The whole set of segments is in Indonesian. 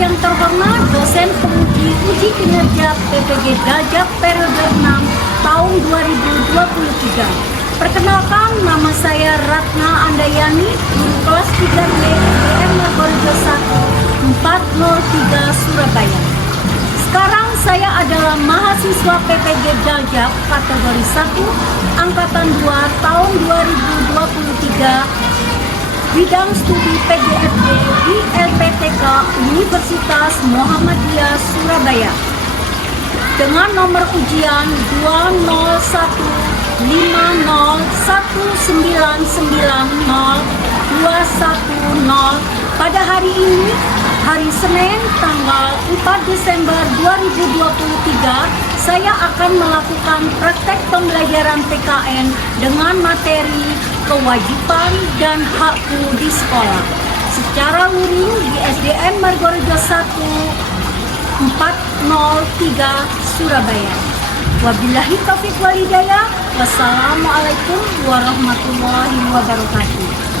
yang terhormat, dosen penguji uji kinerja PPG Daljak periode 6 tahun 2023. Perkenalkan, nama saya Ratna Andayani, guru kelas 3D SDN Margorejo 1 403 Surabaya. Sekarang saya adalah mahasiswa PPG Daljak kategori 1 angkatan 2 tahun 2023, bidang studi PGFD di LPTK Universitas Muhammadiyah Surabaya dengan nomor ujian 2015019902110 pada hari ini, hari Senin tanggal 4 Desember 2023. Saya akan melakukan praktek pembelajaran PKN dengan materi kewajiban dan hakku di sekolah secara luring di SDN Margorejo 1 403 Surabaya. Wabillahi taufiq wal hidayah. Wassalamualaikum warahmatullahi wabarakatuh.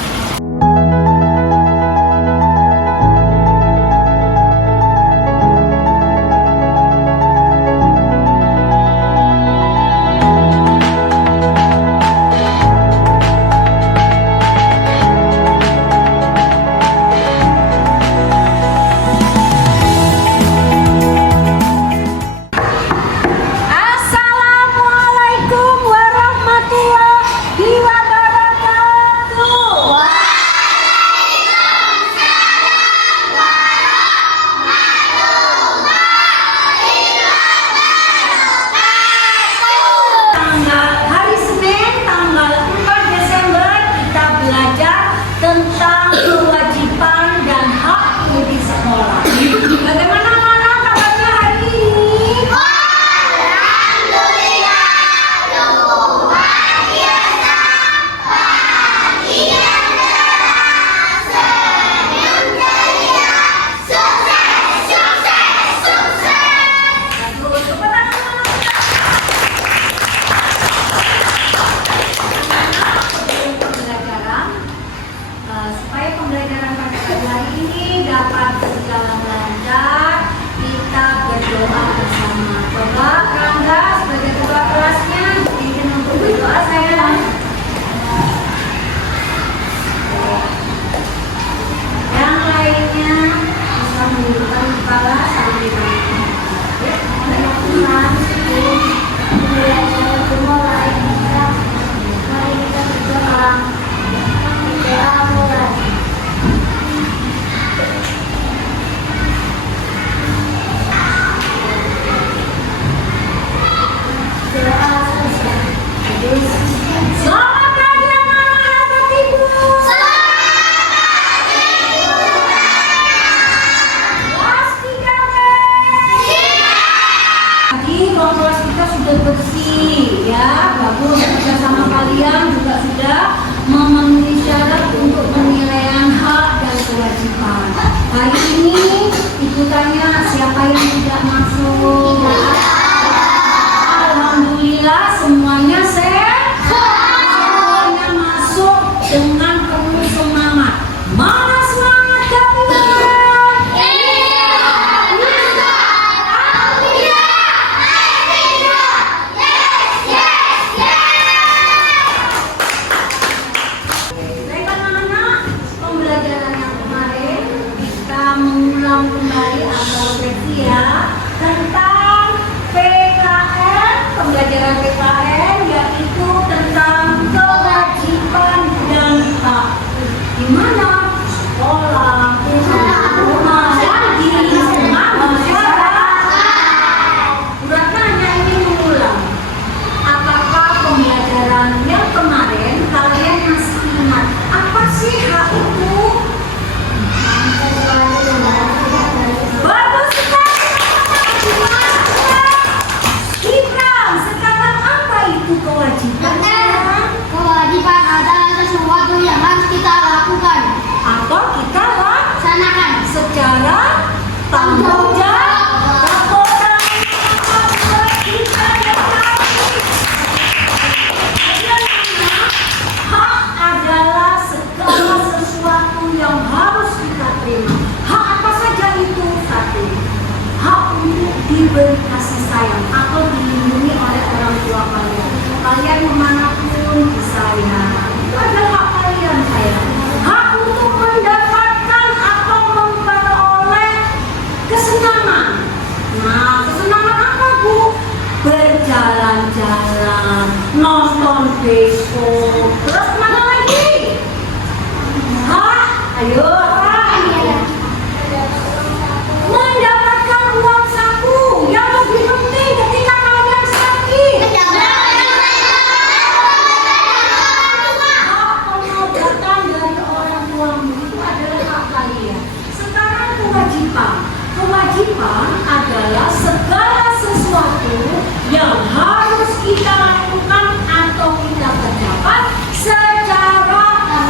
Tentang kewajiban dan hakku di sekolah. Bagaimana anak kabarnya hari ini? Alhamdulillah, luar biasa, bahagia cerah, senyum ceria, sukses, sukses, sukses. Aduh, cepat anak-anak. Supaya pembelajaran pada pagi hari ini dapat berjalan lancar, kita berdoa bersama. Coba Rangga sebagai ketua kelasnya izin untuk berdoa sayang. Yang lainnya bisa menundukkan kepala sambil dibangun. Belajar dimulai. Mari kita berdoa. Doa mulai. Doa selesai. Selamat pagi anak-anak, Bapak Ibu. Kelas 3B. Tadi ruang kelas kita sudah bersih, ya. Bagus, kerja sama kalian juga sudah memenuhi syarat untuk penilaian hak dan kewajiban. Hari ini ibu tanya siapa yang tidak masuk. Alhamdulillah semuanya semuanya masuk dengan penuh semangat. Mana semangat kalian? yang harus kita lakukan atau kita kerjakan secara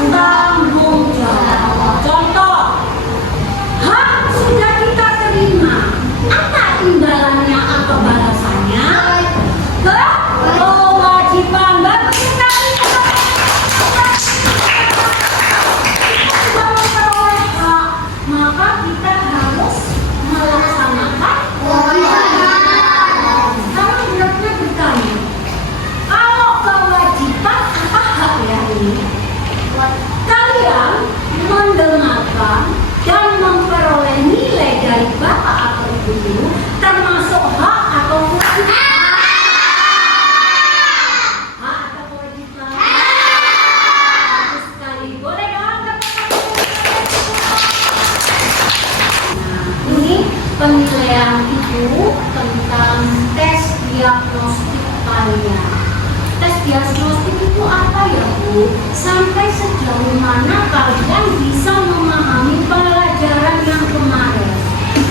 tanggung jawab. Contoh, hak sudah kita terima. Apa imbalannya atau balasannya? Kewajiban. Baru kita memperoleh hak, maka kita harus melaksanakan kewajiban. Sekarang beratnya bertanya, kalau kewajiban apa hak ya ini? Kalian mendengarkan dan memperoleh nilai dari bapak atau ibu guru termasuk hak atau kewajiban? Hak atau kewajiban? Bagus sekali. Boleh dong Nah, ini penilaian ibu tentang tes diagnostik kalian. Tes diagnostik itu apa ya Bu? Sampai sejauh mana kalian bisa memahami pelajaran yang kemarin.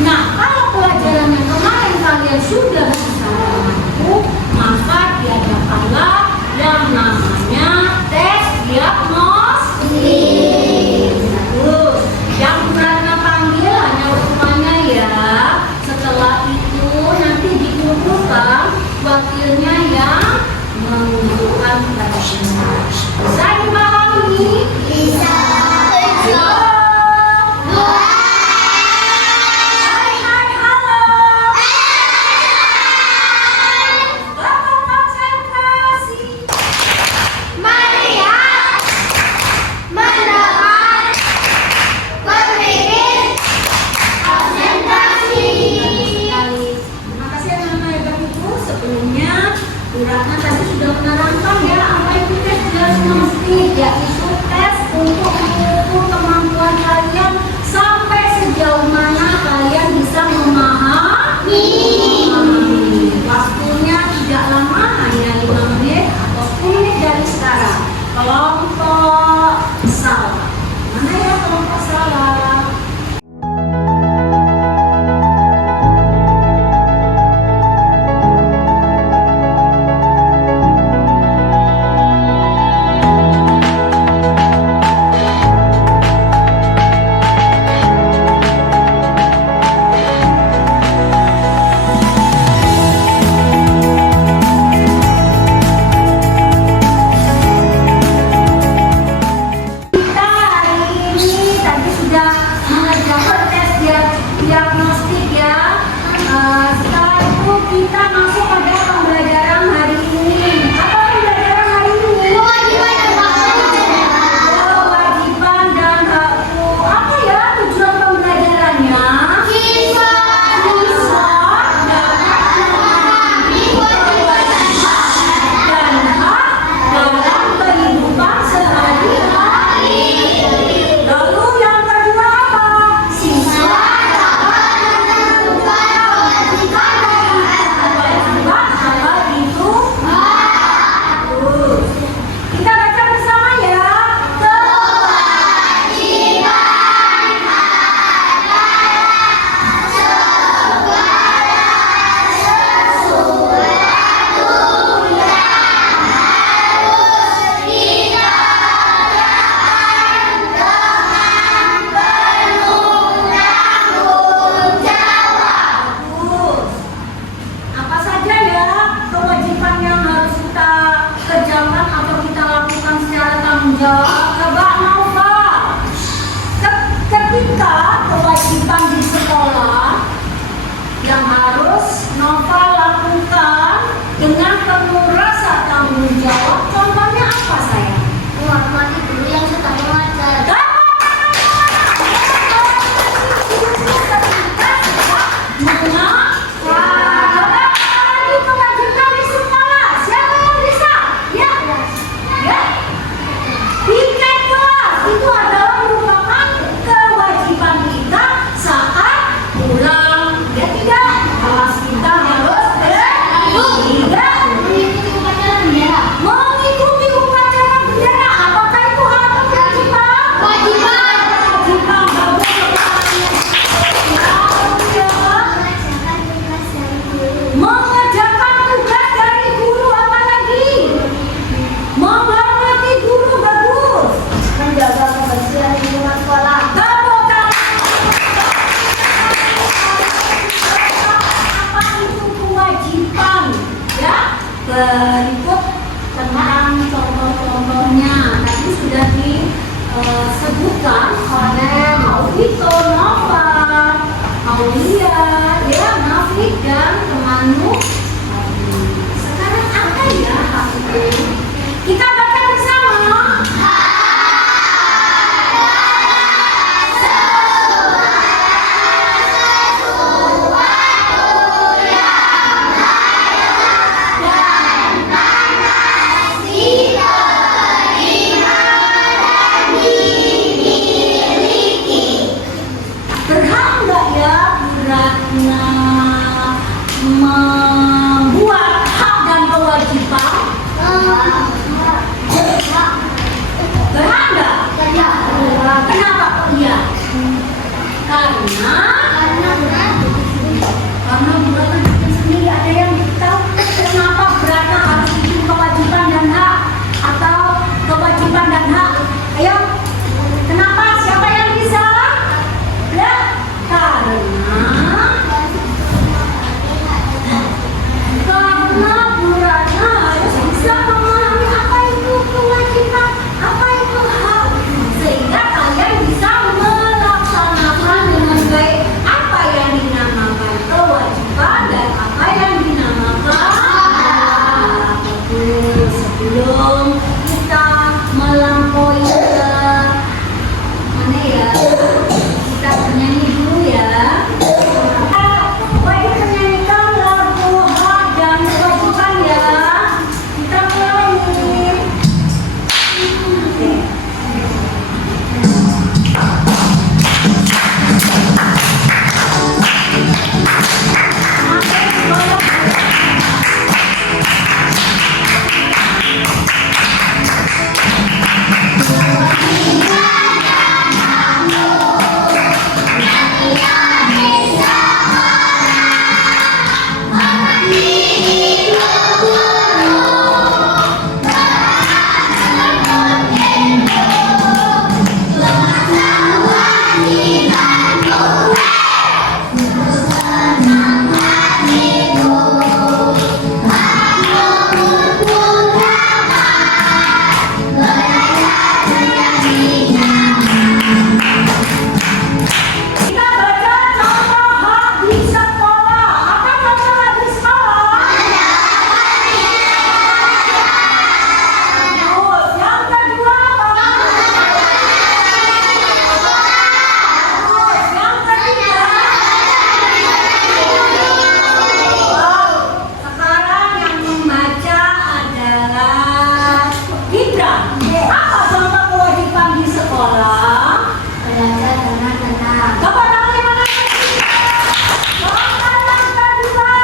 Nah, kalau pelajaran yang kemarin kalian sudah bisa mampu, maka diadakanlah yang namanya tes diagnostik. Terus, yang pernah panggil hanya rupanya ya. Setelah itu nanti dikumpulkan wakilnya yang menunjukkan presentasi. Bisa dipahami? Bisa. Hai, halo. Tetap konsentrasi. Melihat, mendengar, berpikir, konsentrasi. Terima kasih anak-anak hebat itu. Sebelumnya Bu Ratna tadi sudah menerangkan ya apa itu tes diagnostik, yaitu tes untuk mengukur kemampuan kalian sampai sejauh mana kalian bisa memahami. Waktunya tidak lama, hanya 5 menit atau 10 menit dari sekarang. Kelompok salah. Mana ya kelompok salah? berikut tentang contoh-contohnya. Tadi sudah disebutkan oleh Auwito, Nova, Aulia, ya, Nafik dan temanmu. Sekarang apa ya hak itu? Kita baca bersama. Berhak nggak ya Ratna membuat hak dan kewajiban? Berhak nggak? Kenapa kok iya? Karena buatan bikin sendiri. Ada yang tahu kenapa Ratna harus bikin kewajiban dan hak atau kewajiban dan hak? Ayo, kenapa? Siapa yang bisa? Ya, karena Bu Ratna harus bisa memahami apa itu kewajiban, apa itu hak, sehingga kalian bisa melaksanakan dengan baik apa yang dinamakan kewajiban dan apa yang dinamakan hak. Betul. Sebelum kita melampaui ke mana ya, kita bernyanyi dulu ya. Baik, menyanyikan lagu hak dan kewajiban ya. Kita mulai nih. Oke. Kita baca contoh hak di sekolah. Apa contoh hak di sekolah? Terus, yang kedua apa? Terus, yang ketiga. Wow, sekarang yang membaca adalah Indra. Apa contoh kewajiban di sekolah? Belajar tenang. Coba tangan yang mana? Contoh yang kedua.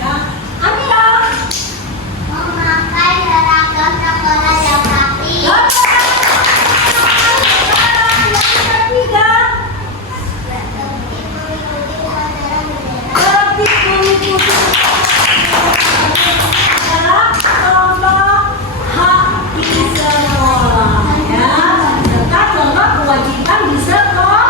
Ya, Amira. Memakai seragam sekolah yang rapi. Yang ketiga. Tertib mengikuti adalah contoh hak di sekolah. Ya, serta contoh kewajiban di sekolah.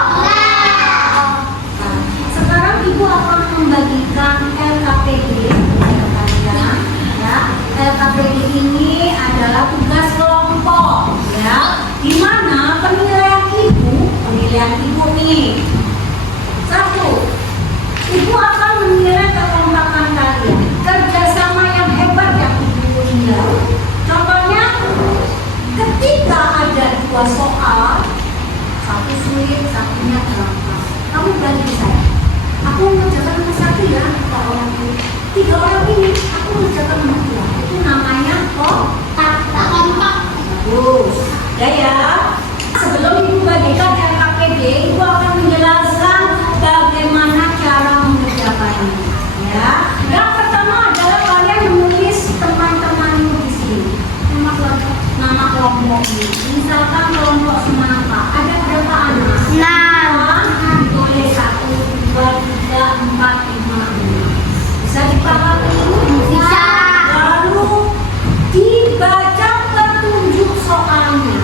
Nah, sekarang Ibu akan membagikan LKPD kepada kalian. Ya, LKPD ini adalah tugas kelompok, ya, di mana penilaian Ibu nih. Satu, Ibu akan menilai kekompakan kalian, kerjasama yang hebat yang Ibu punya. Contohnya, ketika ada dua soal, satu sulit, satunya gampang, kamu bagi saya. Aku mengerjakan nomor satu ya, tiga orang ini. Tiga orang ini, aku mengerjakan nomor dua. Itu namanya kompak. Bagus. Ya. Sebelum Ibu bagikan LKPD, Ibu akan menjelaskan bagaimana cara mengerjakannya. Ya. Yang pertama adalah kalian menulis teman-temanmu di sini. Nama kelompok ini. Misalkan kelompok semangka. Ada berapa anak? 6. Boleh 1, 2, 3, 4, 5, 6. Bisa dipahami? Bisa. Lalu dibaca petunjuk soalnya.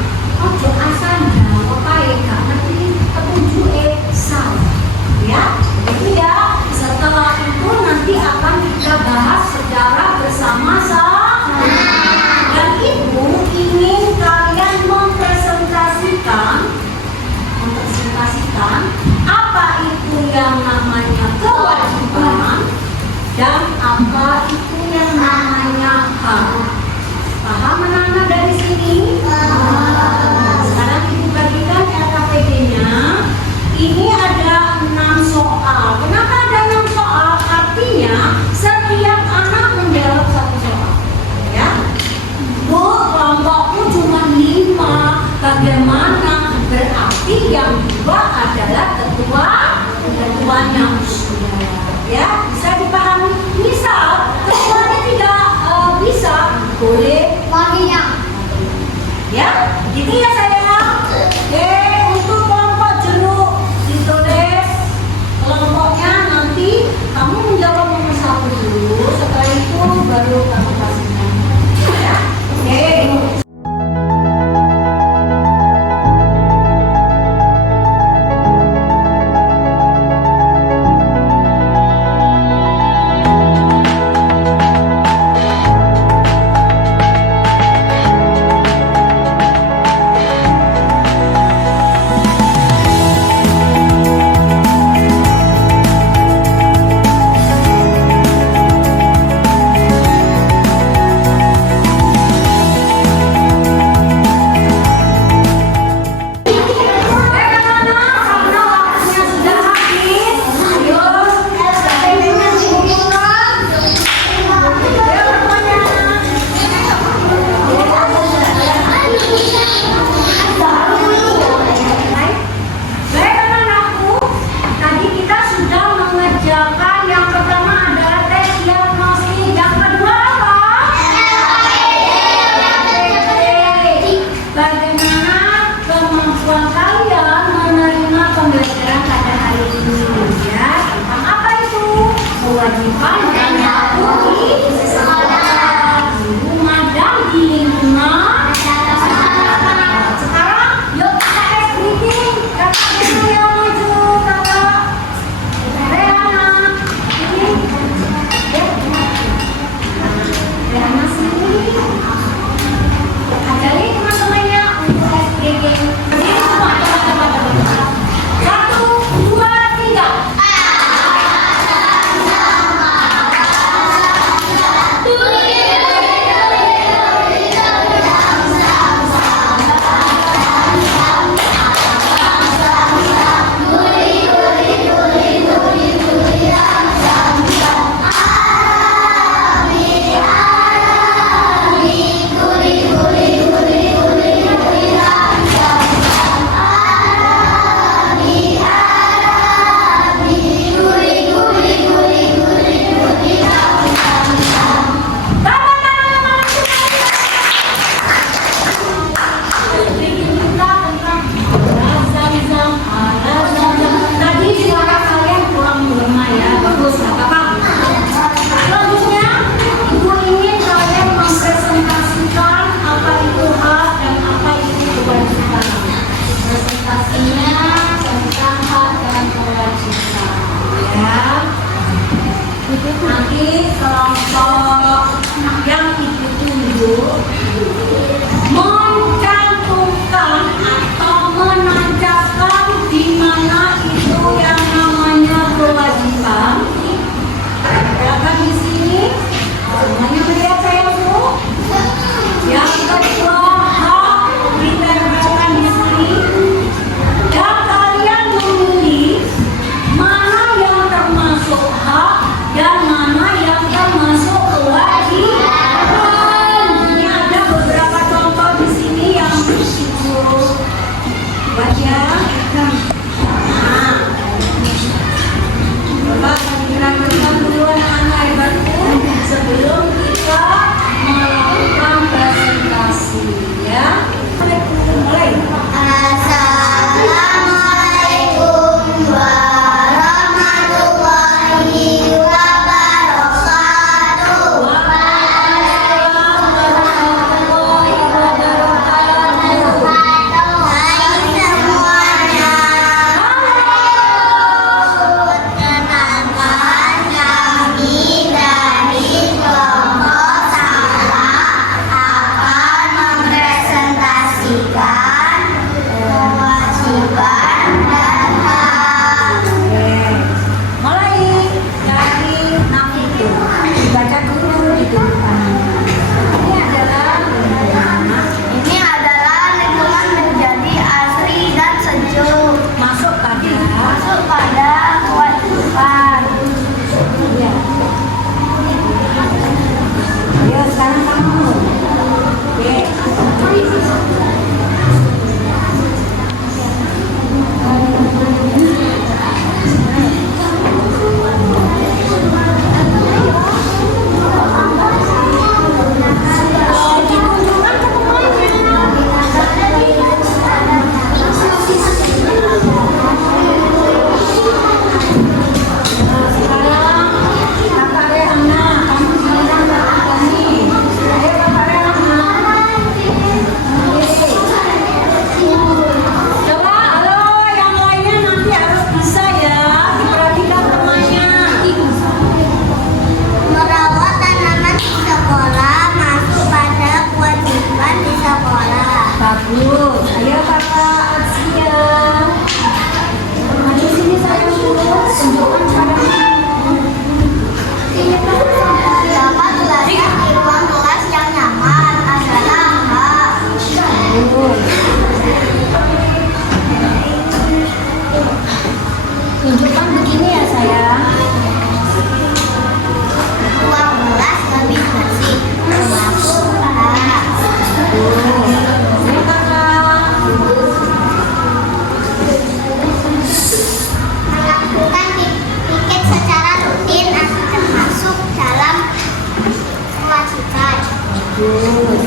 Bagus.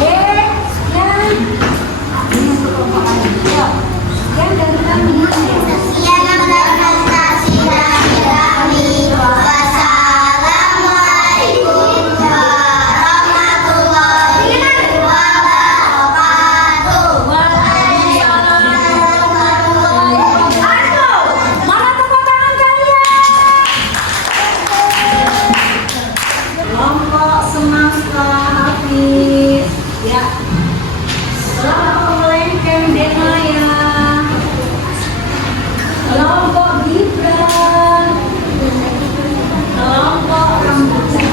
Oke, sekian. Ini untuk kelompok aja. Sekian dari kami. Sekian presentasi dari kami. Wassalamualaikum warahmatullahi wabarakatuh. Ayo, mana tepuk tangan kalian? Kelompok semesta Hafiz, ya. Kelompok Lengkeng Denaya. Kelompok Gibran. Kelompok Rambutan.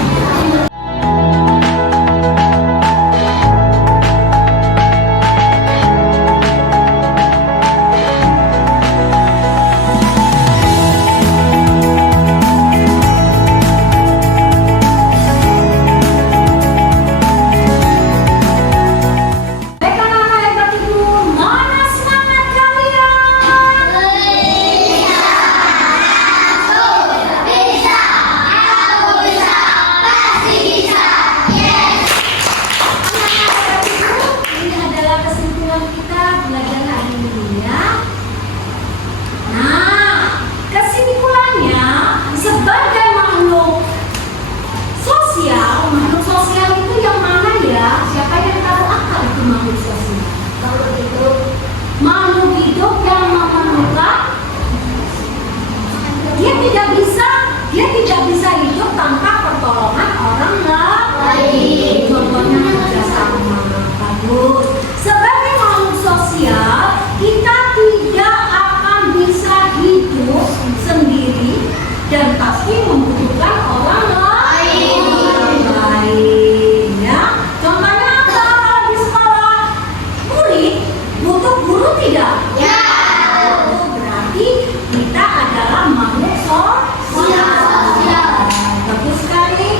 Baik anak-anak hebat itu, mana semangat kalian? Bisa, aku bisa, pasti bisa. Yes. Anak-anak hebat itu, ini adalah kesimpulan kita belajar hari ini ya. Nah, kesimpulannya sebagai makhluk sosial itu yang mana ya? Siapa yang tahu apa itu makhluk sosial? Kalau itu makhluk hidup yang memerlukan, dia tidak bisa hidup tanpa pertolongan orang lain. Contohnya kerjasama. Bagus. Sebagai makhluk sosial, kita tidak akan bisa hidup sendiri dan pasti membutuhkan orang lain. Ya. Contohnya apa? Kalau di sekolah, murid butuh guru tidak? Ya. Oh, berarti kita adalah makhluk sosial. Bagus sekali.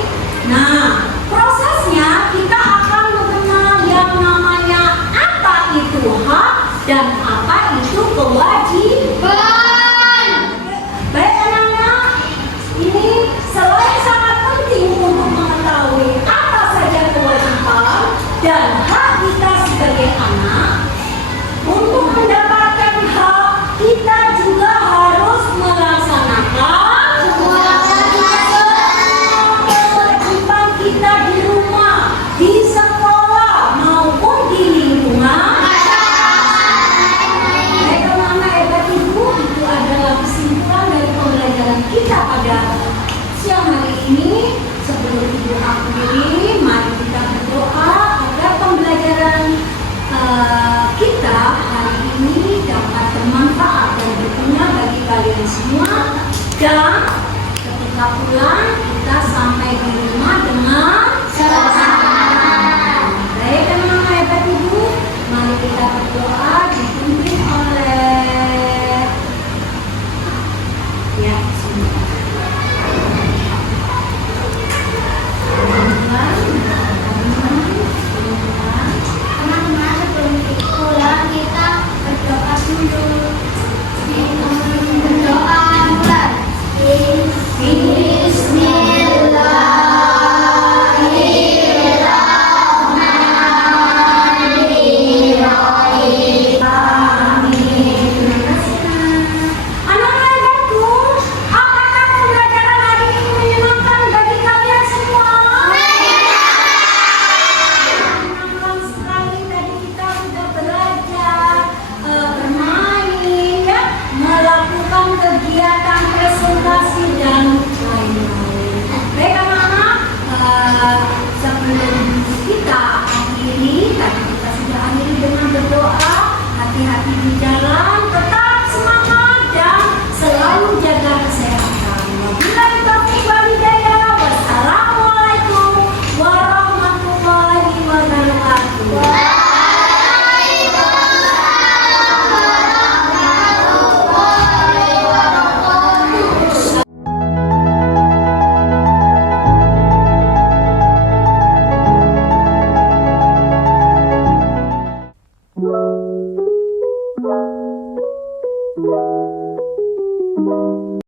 Nah, prosesnya kita akan mengenal yang namanya apa itu hak dan apa itu kewajiban. Baik anak-anak, ini selain sangat penting untuk mengetahui apa saja kewajiban dan hak kita sebagai anak, untuk mendapatkan hak kita juga harus melaksanakan kewajiban kita di rumah, di sekolah maupun di lingkungan. Baik anak-anak hebat ibu, itu adalah kesimpulan dari pembelajaran kita pada siang hari ini. Sebelum ibu akhiri, mari kita berdoa agar pembelajaran kita hari ini dapat bermanfaat dan berguna bagi kalian semua. Dan ketika pulang